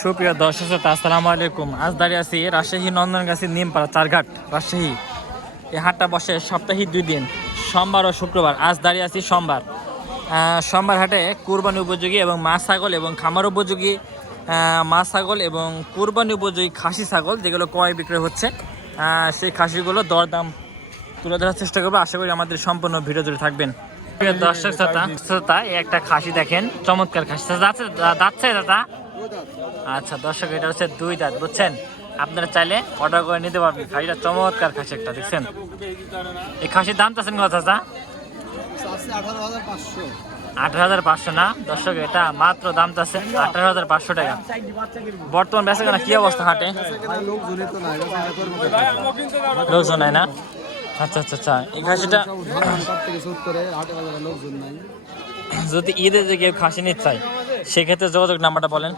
সুপ্রিয় দর্শক শ্রোতা, আসসালামু আলাইকুম। আজ দাঁড়িয়ে আছি রাজশাহী নন্দনগাছি নিমপাড়া চারঘাট রাজশাহী। এই হাটটা বসে সপ্তাহে 2 দিন, সোমবার ও শুক্রবার। আজ দাঁড়িয়ে আছি সোমবার। সোমবার হাটে কুরবানি উপযোগী এবং মাছ ছাগল এবং খামার উপযোগী মাছ ছাগল এবং কুরবানি উপযোগী খাসি ছাগল যেগুলো ক্রয় বিক্রয় হচ্ছে, সেই খাসিগুলো দরদাম তুলে ধরার চেষ্টা করবো। আশা করি আমাদের সম্পূর্ণ ভিডিও জুড়ে থাকবেন। দর্শক শ্রোতা, এই একটা খাসি দেখেন, চমৎকার খাসি যাচ্ছে দাদা। আচ্ছা দর্শক, এটা হচ্ছে 2 দাঁত, বুঝছেন? আপনারা চাইলে অর্ডার করে নিতে পারবেন। খাসিটা চমৎকার খাসি একটা, দেখছেন? এই খাসির দাম চাচ্ছেন কত চাচা? 18,500 না দর্শক, এটা মাত্র দাম চাচ্ছে 18,500 টাকা। বর্তমান বেচা কেনা কি অবস্থা হাটে? লোকজন নাই না? আচ্ছা আচ্ছা আচ্ছা, এই খাসিটা যদি ঈদে যে কেউ খাসি নিতে চায় সেক্ষেত্রে যোগাযোগ নাম্বারটা বলেন।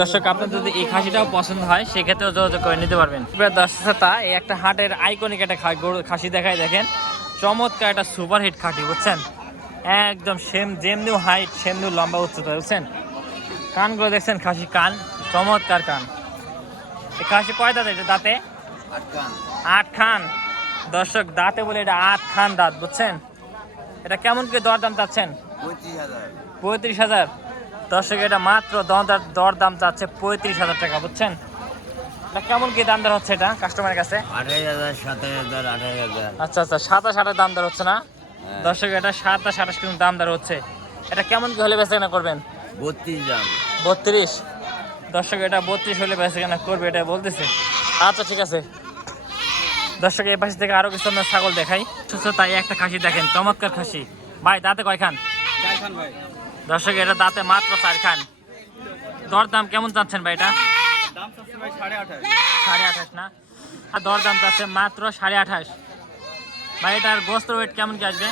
দর্শক, আপনার যদি এই খাসিটাও পছন্দ হয় সেক্ষেত্রেও যোগাযোগ করে নিতে পারবেন। দর্শক, এই একটা হাটের আইকনিক একটা খাসি দেখায়, দেখেন চমৎকার একটা সুপার হিট খাসি, বুঝছেন? একদম যেমনি হাইট সেমনি লম্বা উচ্চতা, বুঝছেন? কানগুলো দেখছেন, খাসি কান চমৎকার কান। এই খাসি কয় দাঁত? এটা দাঁতে 8 খান। দর্শক, দাঁতে বলে এটা 8 খান দাঁত, বুঝছেন? এটা কেমন কি দরদাম চাচ্ছেন? 35,000। দর্শক, এটা মাত্র দরদাম চাচ্ছে 35,000 টাকা, বুঝছেন? এটা কেমন কি দাম দর হচ্ছে এটা কাস্টমারের কাছে? 28,000, 27,000, 28,000। আচ্ছা আচ্ছা, 27,000 দাম দর হচ্ছে না দর্শক? এটা 27,000 কিন্তু দাম দর হচ্ছে। এটা কেমন কি হলে বেচাকেনা করবেন? 32 দাম। 32। দর্শক, এটা 32 হলে বেচাকেনা করবে, এটা বলতেছে। আচ্ছা ঠিক আছে দর্শক, এই পাশে থেকে আরো কিছু আমরা ছাগল দেখাই। তাই একটা খাসি দেখেন, চমৎকার খাসি। ভাই দাঁতে কয় খান? 4 খান ভাই। দর্শক, এটা দাঁতে মাত্র 4 খান। দরদাম কেমন চাচ্ছেন ভাই? এটা দাম চাচ্ছে ভাই 28,500। 28.5 না? আর দরদাম চাচ্ছে মাত্র 28.5। ভাই এটার গোস্ত ওয়েট কেমন কি আসবে?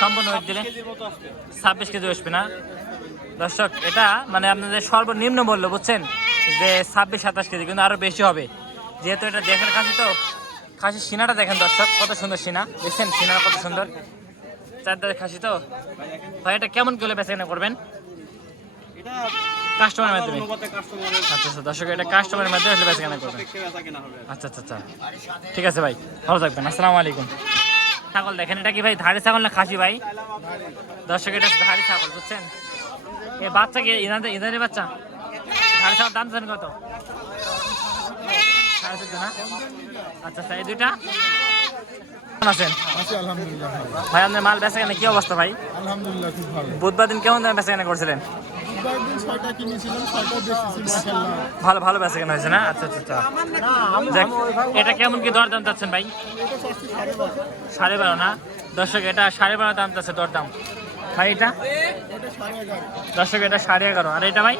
সম্পূর্ণ ওয়েট দিলে 26 কেজি আসবে না? দর্শক, এটা মানে আপনাদের সর্বনিম্ন মূল্য, বুঝছেন? যে 26-27 কেজি, কিন্তু আরো বেশি হবে যেহেতু এটা দেখার খাসি। তো খাসির সিনাটা দেখেন দর্শক, কত সুন্দর সিনা, দেখছেন? সিনাটা কত সুন্দর, 4 দাঁতের খাসি। তো ভাই এটা কেমন কি হলে বেচাকেনা করবেন? কাস্টমারের মাধ্যমে। আচ্ছা আচ্ছা দর্শক, এটা কাস্টমারের মাধ্যমে আসলে বেচাকেনা করবেন। আচ্ছা আচ্ছা আচ্ছা, ঠিক আছে ভাই, ভালো থাকবেন। আসসালামু আলাইকুম। ছাগল দেখেন, এটা কি ভাই ধাড়ি ছাগল না খাসি ভাই? দর্শক, এটা ধাড়ি ছাগল, বুঝছেন? এই বাচ্চা কি ইনাদের বাচ্চা? ধাড়ি ছাগল দাম জানেন কত? 14.5 না? আচ্ছা আচ্ছা, এই দুইটা আছেন ভাই? আপনার মাল বেচা কেনা কি অবস্থা ভাই? আলহামদুলিল্লাহ, খুব ভালো। বুধবার দিন কেমন দামে বেচা কেনা করছিলেন? বুধবার দিন 6টা কিনেছিলাম, 6টা বেচেছি মাশাআল্লাহ। ভালো ভালো বেচা কেনা হয়েছে না? আচ্ছা আচ্ছা আচ্ছা, যাক, এটা কেমন কি দর দাম চাচ্ছেন ভাই? এটা চাচ্ছি 12.5। 12.5 না? দর্শক, এটা 12.5 দাম চাচ্ছে দর দাম ভাই। এটা এটা 11.5। দর্শক, এটা 11.5। আর এটা ভাই?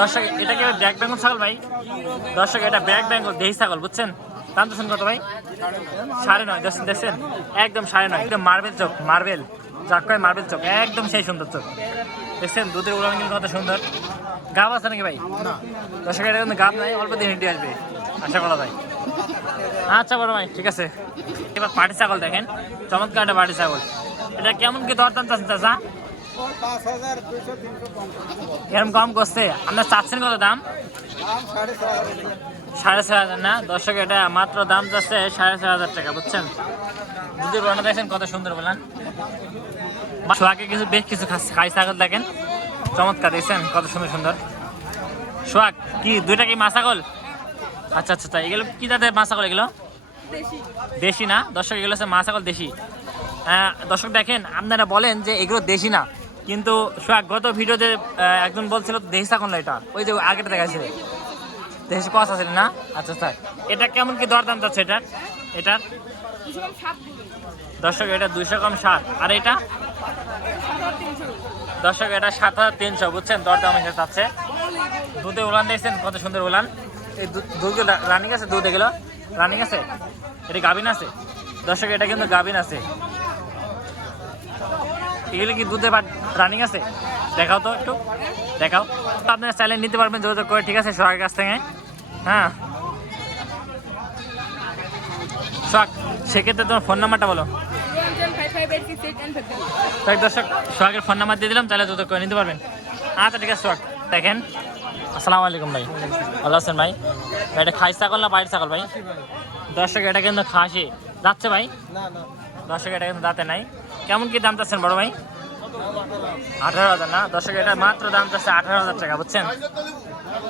দর্শক, এটা কি ব্যাক বেঙ্গল ছাগল ভাই? দর্শক, এটা ব্যাক বেঙ্গল দেশি ছাগল, বুঝছেন? দাম চাচ্ছেন কত ভাই? 9.5। দেখছেন, একদম 9.5। একদম মার্বেল চোখ, মার্বেল যাক কয় মার্বেল চোখ, একদম সেই সুন্দর চোখ, দেখছেন? দুধের উলান কিন্তু কত সুন্দর। গাব আছে নাকি ভাই? দর্শক, এটা কিন্তু গাব নাই, অল্প দিন হেঁটে আসবে আশা করা যায়। আচ্ছা বড় ভাই, ঠিক আছে। এবার পাটি ছাগল দেখেন, চমৎকার একটা পাটি ছাগল। এটা কেমন কি দরদাম চাচ্ছেন চাচা? 5,000, এরকম কম করছে? আপনার চাচ্ছেন কত দাম? 6,500 না? দর্শক, এটা মাত্র দাম যাচ্ছে 6,500 টাকা, বুঝছেন? দুধের বর্ণনা দেখেন কত সুন্দর, বলেন? সোয়াকে বেশ কিছু খাই ছাগল দেখেন, চমৎকার, দেখছেন কত সুন্দর সুন্দর সোয়াক। কি দুইটা কি মা ছাগল? আচ্ছা আচ্ছা আচ্ছা, এগুলো কি জাতের মা ছাগল? এগুলো দেশি না? দর্শক, এগুলো হচ্ছে মা ছাগল দেশি। দর্শক দেখেন, আপনারা বলেন যে এগুলো দেশি না, কিন্তু সোয়াক গত ভিডিওতে একজন বলছিল দেশি ছাগল না, এটা ওই যে আগেটা দেখাচ্ছিল দেশি কথা ছিল না? আচ্ছা আচ্ছা, এটা কেমন কি দরদাম যাচ্ছে এটার? দর্শক, এটা 200 কম 7। আর এটা দর্শক, এটা 7,300, বুঝছেন? দরদাম হিসেবে যাচ্ছে। দুধে উলান দেখছেন কত সুন্দর উলান। এই দুধ রানিং আছে, দুধ এগুলো রানিং আছে। এটা গাভিন আছে দর্শক, এটা কিন্তু গাভিন আছে। এগুলো কি দুধে রানিং আছে? দেখাও তো একটু, দেখাও। আপনারা চাইলে নিতে পারবেন যোগাযোগ করে, ঠিক আছে? সোহাগের কাছ থেকে। হ্যাঁ সোহাগ, সেক্ষেত্রে তোমার ফোন নাম্বারটা বলো। তাই দর্শক সোহাগের ফোন নাম্বার দিয়ে দিলাম, তাহলে দ্রুত করে নিতে পারবেন। আচ্ছা ঠিক আছে সোহাগ। দেখেন, আসসালামু আলাইকুম ভাই, ভালো আছেন ভাই? ভাই এটা খাসি ছাগল না বাড়ির ছাগল ভাই? দর্শক এটা কিন্তু খাসি যাচ্ছে ভাই, দর্শক এটা কিন্তু দাঁতে নাই। কেমন কি দাম চাচ্ছেন বড় ভাই? 18,000 না দর্শক, এটা মাত্র দাম চাচ্ছে 18,000 টাকা, বুঝছেন?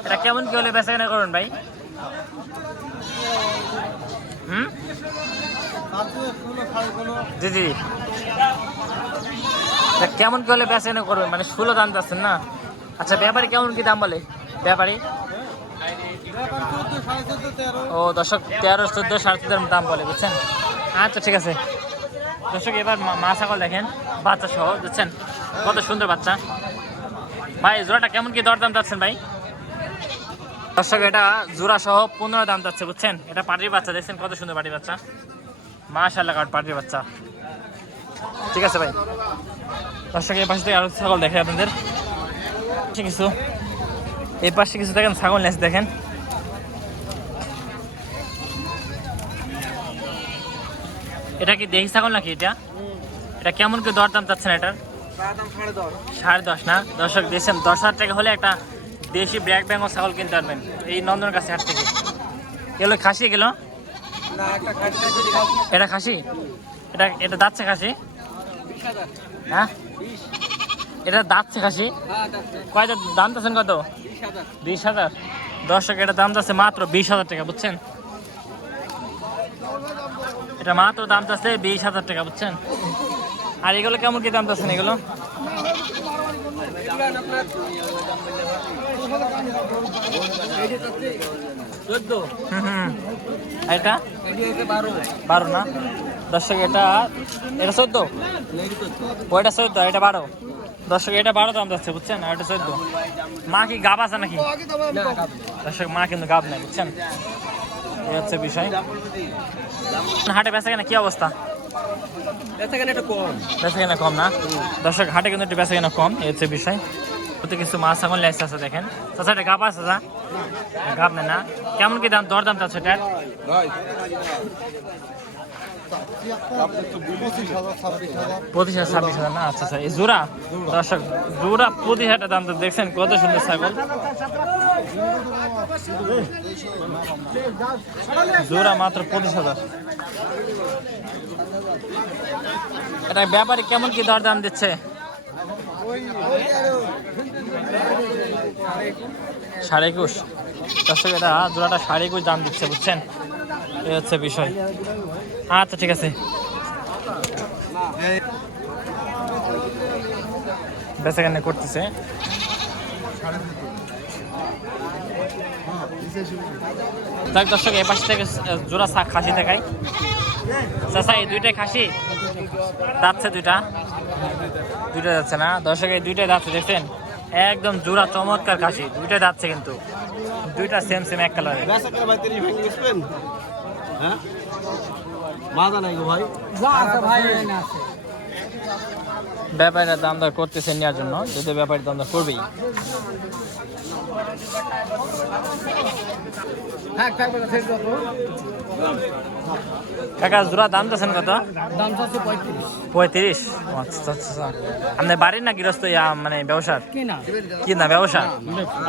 এটা কেমন কি হলে বেচা কেনা করবেন ভাই? জি জি, এটা কেমন কি হলে বেচা কেনা করবেন, মানে 16 দাম চাচ্ছেন না? আচ্ছা ব্যাপারী কেমন কি দাম বলে ব্যাপারী? ও দর্শক 13, 14, 14.5 দাম বলে, বুঝছেন? আচ্ছা ঠিক আছে দর্শক, এবার মা ছাগল দেখেন বাচ্চা সহ, বুঝছেন কত সুন্দর বাচ্চা। ভাই জোড়াটা কেমন কি দরদাম চাচ্ছেন ভাই? দর্শক এটা জোড়া সহ 15 দাম যাচ্ছে, বুঝছেন? এটা পাটির বাচ্চা, দেখছেন কত সুন্দর পাটির বাচ্চা, মাশাআল্লাহ পাটির বাচ্চা। ঠিক আছে ভাই, দর্শক এই পাশে থেকে আরো ছাগল দেখে আপনাদের কিছু, এই পাশে কিছু দেখেন ছাগল নেছে, দেখেন এটা কি দেশি ছাগল নাকি? এটা কেমন কি দরদাম চাচ্ছেন এটার? 10.5 না দর্শক, দিয়েছেন 10,000 টাকা হলে একটা দেশি ব্ল্যাক বেঙ্গল ছাগল কিনতে পারবেন এই নন্দন কাছে হাট থেকে। এগুলো খাসি গেল, এটা খাসি, এটা দাঁতছে খাসি, হ্যাঁ এটা দাঁতছে খাসি। কয়টা দাম চাচ্ছেন কত? 20,000। দর্শক এটা দাম চাচ্ছে মাত্র 20,000 টাকা, বুঝছেন? এটা মাত্র দাম চাচ্ছে 20,000 টাকা, বুঝছেন? আর এগুলো কেমন কি দাম চাচ্ছেন এগুলো? এটা 12 না দর্শক, এটা 14, ওইটা 14, এটা 12 দর্শক, এটা 12 দাম যাচ্ছে, বুঝছেন? আর এটা 14। মা কি গাব আছে নাকি? দর্শক মা কিন্তু গাব নাই, বুঝছেন? এই হচ্ছে বিষয়। হাটে বেচা কেনা কি অবস্থা? বেচা কেনা কম না দর্শক, হাটে কিন্তু একটু বেচা কেনা কম, এই হচ্ছে বিষয়। কিছু মাছ ছাগল লেস আছে দেখেন, চাচা এটা গাব আছে, গাব নেই না? কেমন কি দাম দরদাম চাচ্ছে এটার? 25,000, 26,000 না? আচ্ছা আচ্ছা, এই জোড়া দর্শক, জোড়া 25,000 দাম তো, দেখছেন কত সুন্দর ছাগল, জোড়া মাত্র 25,000। এটা ব্যাপারে কেমন কি দরদাম দিচ্ছে? 21,500 দর্শক, এটা জোড়াটা 21,500 দাম দিচ্ছে, বুঝছেন? এই হচ্ছে বিষয়। আচ্ছা ঠিক আছে, বেচাকেনা করতেছে। যাক দর্শক, এই পাশ থেকে জোড়া খাসি দেখাই। চাচা এই দুইটাই খাসি যাচ্ছে, দুইটা যাচ্ছে না দর্শক, এই দুইটাই যাচ্ছে, দেখছেন একদম জোড়া চমৎকার খাসি, দুইটাই যাচ্ছে, কিন্তু দুইটা সেম এক কালারে। ব্যাপারীরা দাম দর করতেছে নেওয়ার জন্য, যদি ব্যাপারী দাম দর করবেই। কাকা জোড়া দাম চাচ্ছেন কত? 35। আচ্ছা আচ্ছা, আপনার বাড়ির না গৃহস্থ মানে ব্যবসার? কি না ব্যবসা?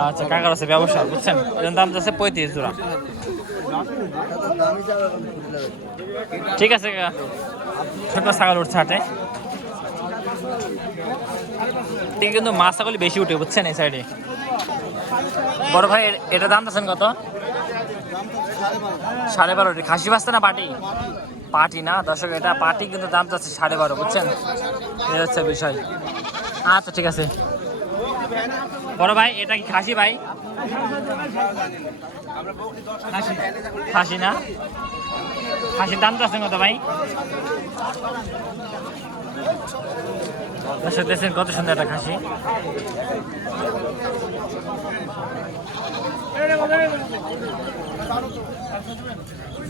আচ্ছা, কাকার আছে ব্যবসা, বুঝছেন? দাম চাচ্ছে 35 জোড়া। ঠিক আছে কাকা, ছোট ছাগল উঠছে হাটে, কিন্তু মা ছাগলই বেশি উঠে, বুঝছেন? এই সাইডে বড় ভাই এটা দাম চাচ্ছেন কত? 12.5। খাসি বাস্তা না পাটি? পাটি না দর্শক, এটা পাটি, কিন্তু দাম চাচ্ছে 12.5, বুঝছেন? এই হচ্ছে বিষয়। আচ্ছা ঠিক আছে বড় ভাই, এটা কি খাসি ভাই? খাসি না? খাসির দাম চাচ্ছেন কত ভাই? দর্শক দেখছেন কত সুন্দর একটা খাসি।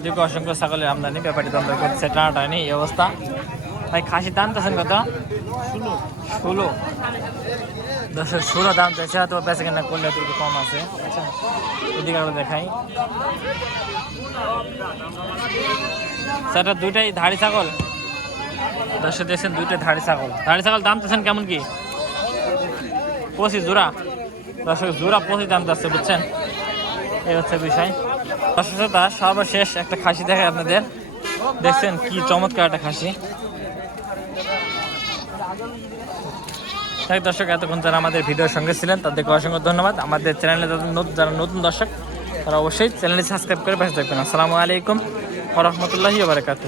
দেখো অসংখ্য ছাগলের আমদানি, ব্যাপারী দাম দর করছে টানাটানি, এই অবস্থা। ভাই খাসির দাম চাচ্ছেন কত? 16। দর্শক 16 দাম চাইছে, তো বেচা কেনা করলে একটু কম আছে। আচ্ছা এদিকে আরো দেখাই, সেটা দুইটাই ধাড়ি ছাগল, দর্শক দেখছেন দুইটা ধাড়ি ছাগল দাম চাচ্ছেন কেমন কি 25 জোড়া দর্শক জোড়া 25 দাম যাচ্ছে বুঝছেন এই হচ্ছে বিষয় দর্শক সর্বশেষ একটা খাসি দেখে আপনাদের দেখছেন কি চমৎকার একটা খাসি তাই দর্শক এতক্ষণ যারা আমাদের ভিডিওর সঙ্গে ছিলেন তাদেরকে অসংখ্য ধন্যবাদ আমাদের চ্যানেলে যারা নতুন দর্শক তারা অবশ্যই চ্যানেলটি সাবস্ক্রাইব করে পাশে থাকবেন আসসালামু আলাইকুম ওয়া রাহমাতুল্লাহি ওয়া বারাকাতুহু